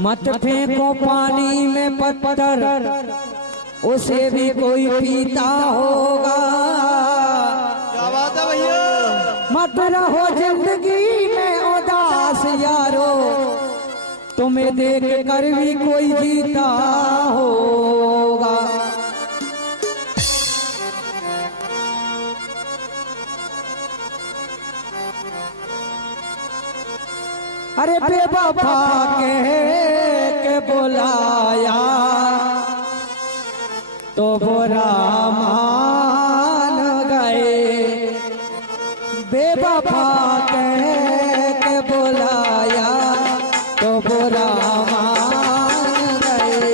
मत फेंको पानी में पत्थर, उसे भी कोई पीता होगा। क्या बात है भैया। मत रहो जिंदगी में उदास यारो, तुम्हें देख कर भी कोई जीता होगा। अरे बेवफा के बुलाया तो बुरा मान गए। बेवफा के बुलाया तो बुरा मान गए।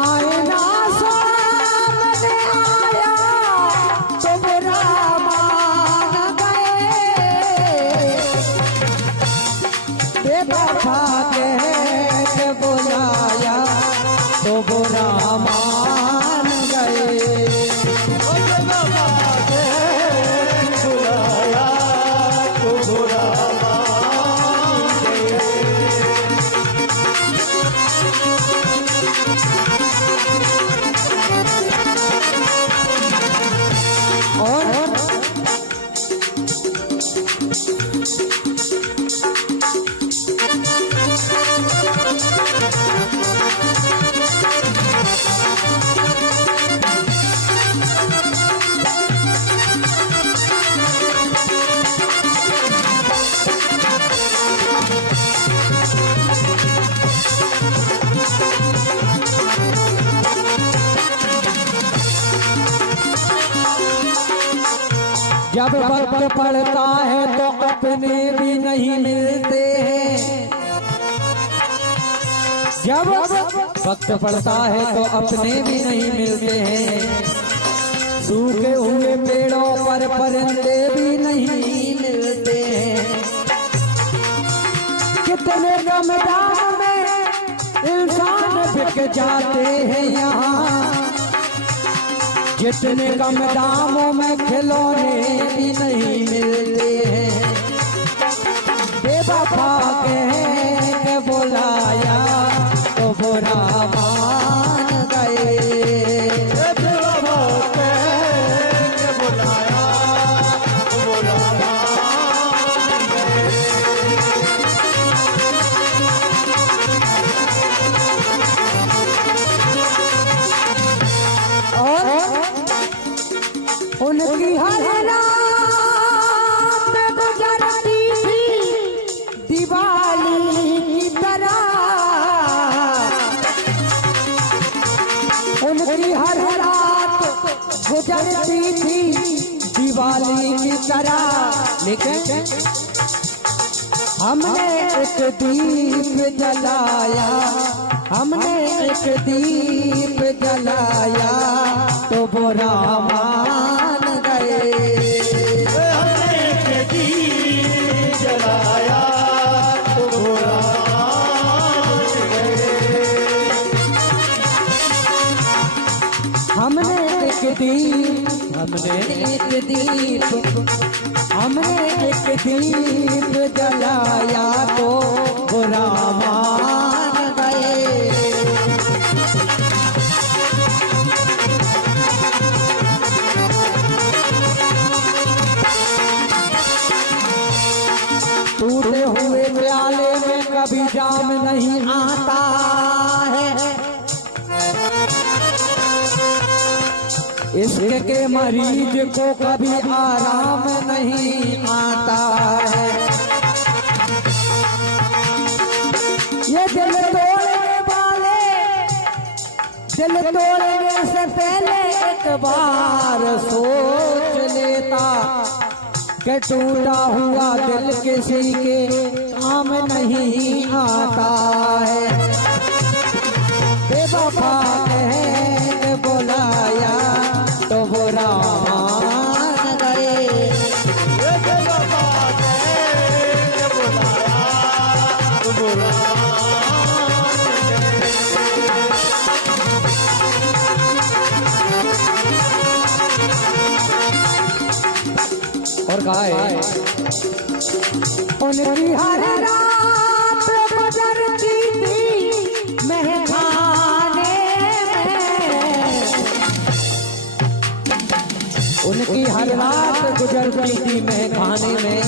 आईना सामने आया तो बुरा मान गए। बेवफा के बुलाया तो बुरा मान गए। बेवफा के बुलाया तो बुरा मान गए। और जब वक्त पड़ता है तो अपने भी नहीं मिलते हैं। जब वक्त पड़ता है तो अपने भी नहीं मिलते हैं। सूखे हुए पेड़ों पर परिंदे भी नहीं मिलते हैं। कितने कम दाम में इंसान बिक जाते हैं यहाँ, जितने कम दामों में खिलौने भी नहीं मिलते हैं। बेवफा के बुलाया तो बुरा मान गए। बेवफा के बुलाया तो बुरा मान गए। और उनकी हर रात गुजरती थी दिवाली की तरह। उनकी हर रात गुजरती थी दिवाली की तरह। लेकिन हमने एक दीप जलाया, हमने एक दीप जलाया तो बुरा मान गए। हमने एक दीप जलाया तो बुरा मान गए। हमने एक दीप, हमने एक दीप, हमने एक दीप जलाया तो बुरा मान गए। टूटे हुए प्याले में कभी जाम नहीं आता है। इश्क के मरीज को कभी आराम नहीं आता है। ये दिल तोड़ने वाले, दिल तोड़ने से पहले एक बार सोच लेता कि टूटा हुआ दिल किसी के काम नहीं आता है। बेवफा के बुलाया तो बुरा मान गए। बेवफा के बुलाया तो बुरा मान गए। का है। उनकी हर रात गुजरती थी महखाने में, उनकी हर रात गुजरती थी महखाने में।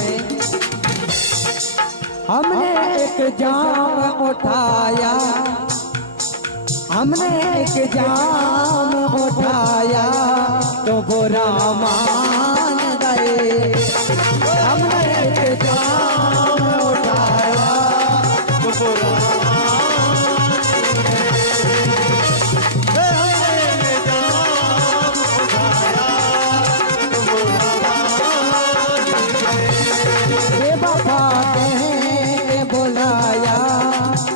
हमने एक जाम उठाया, हमने एक जाम उठाया तो बुरा मान गए। हमने एक जाम उठाया तो बुरा बेवफा के बुलाया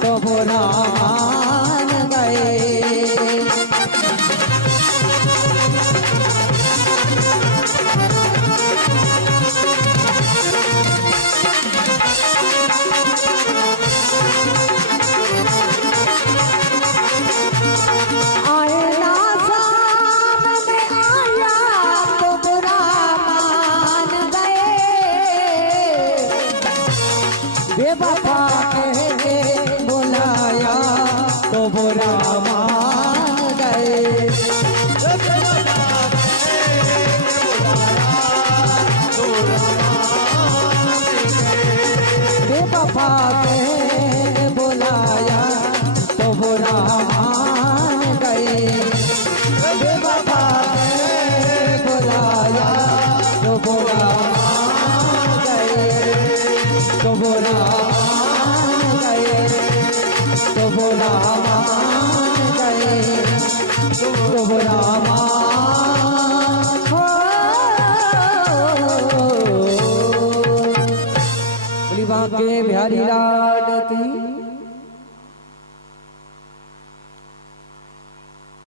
तो बुरा मान गए। आईना सामने आया तो बुरा मान गए। बेवफा के बुलाया तो बुरा मान गए। बेवफा के बुलाया तो बुरा मान गए। बेवफा के बुलाया तो बुरा मान गए। तो बुरा मान गए, तो बुरा मान गए, तो बुरा मान। के बिहारी लाल की